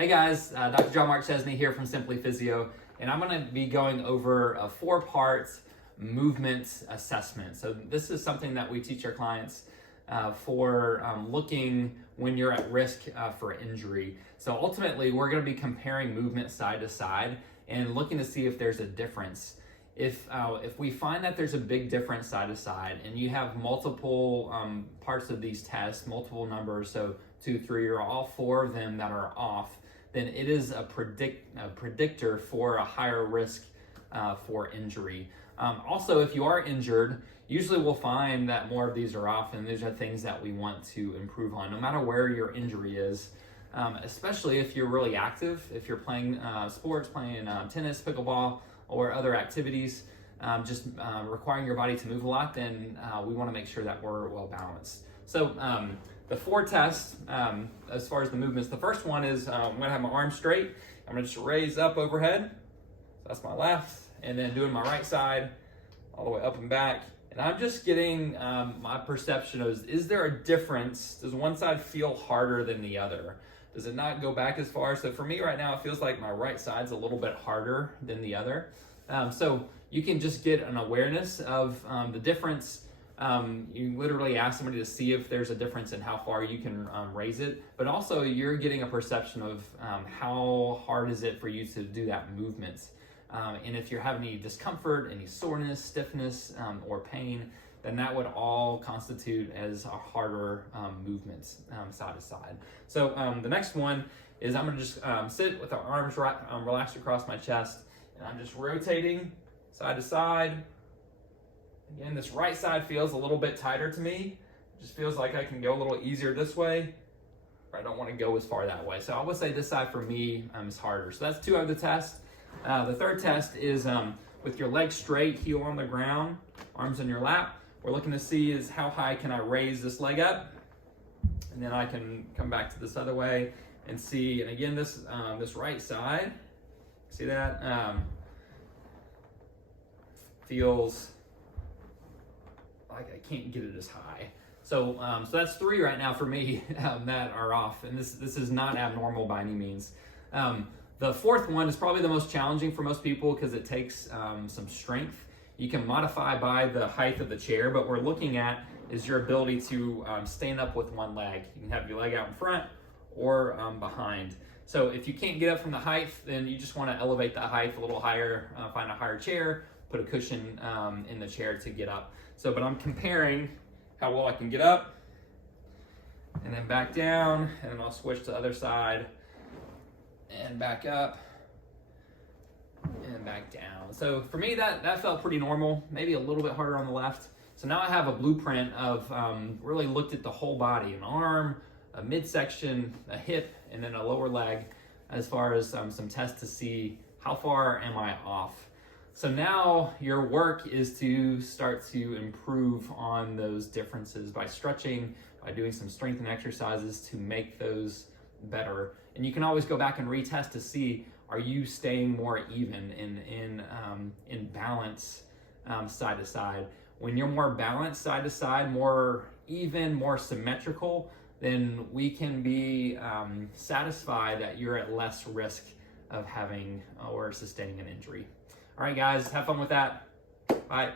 Hey guys, Dr. John Mark Chesney here from Simply Physio, and I'm going to be going over a 4-part movement assessment. So this is something that we teach our clients for looking when you're at risk for injury. So ultimately, we're going to be comparing movement side to side and looking to see if there's a difference. If we find that there's a big difference side to side, and you have multiple parts of these tests, multiple numbers, so 2, 3, or all 4 of them that are off, then it is a predictor for a higher risk for injury. Also, if you are injured, usually we'll find that more of these are off, and these are things that we want to improve on, no matter where your injury is, especially if you're really active, if you're playing sports, playing tennis, pickleball, or other activities, just requiring your body to move a lot, then we want to make sure that we're well balanced. So the 4 tests, as far as the movements, the first one is I'm going to have my arms straight. I'm going to just raise up overhead. So that's my left, and then doing my right side all the way up and back. And I'm just getting my perception of, is there a difference? Does one side feel harder than the other? Does it not go back as far? So for me right now, it feels like my right side's a little bit harder than the other. So you can just get an awareness of the difference. You literally ask somebody to see if there's a difference in how far you can raise it, but also you're getting a perception of how hard is it for you to do that movement. And if you're having any discomfort, any soreness, stiffness, or pain, then that would all constitute as a harder movements side to side. So the next one is I'm gonna just sit with the arms relaxed across my chest, and I'm just rotating side to side. Again, this right side feels a little bit tighter to me. It just feels like I can go a little easier this way, or I don't want to go as far that way. So I would say this side for me is harder. So that's 2 of the tests. The third test is with your legs straight, heel on the ground, arms in your lap. We're looking to see is how high can I raise this leg up, and then I can come back to this other way and see. And again, this right side, see that feels like I can't get it as high. So so that's 3 right now for me that are off, and this is not abnormal by any means. The 4th one is probably the most challenging for most people because it takes some strength. You can modify by the height of the chair, but what we're looking at is your ability to stand up with one leg. You can have your leg out in front or behind. So if you can't get up from the height, then you just want to elevate that height a little higher, find a higher chair, put a cushion in the chair to get up. So, but I'm comparing how well I can get up and then back down, and then I'll switch to the other side and back up and back down. So for me, that felt pretty normal, maybe a little bit harder on the left. So now I have a blueprint of really looked at the whole body, an arm, a midsection, a hip, and then a lower leg, as far as some tests to see how far am I off. So now your work is to start to improve on those differences by stretching, by doing some strengthening exercises to make those better. And you can always go back and retest to see, are you staying more even in balance side to side? When you're more balanced side to side, more even, more symmetrical, then we can be satisfied that you're at less risk of having or sustaining an injury. All right, guys, have fun with that. Bye.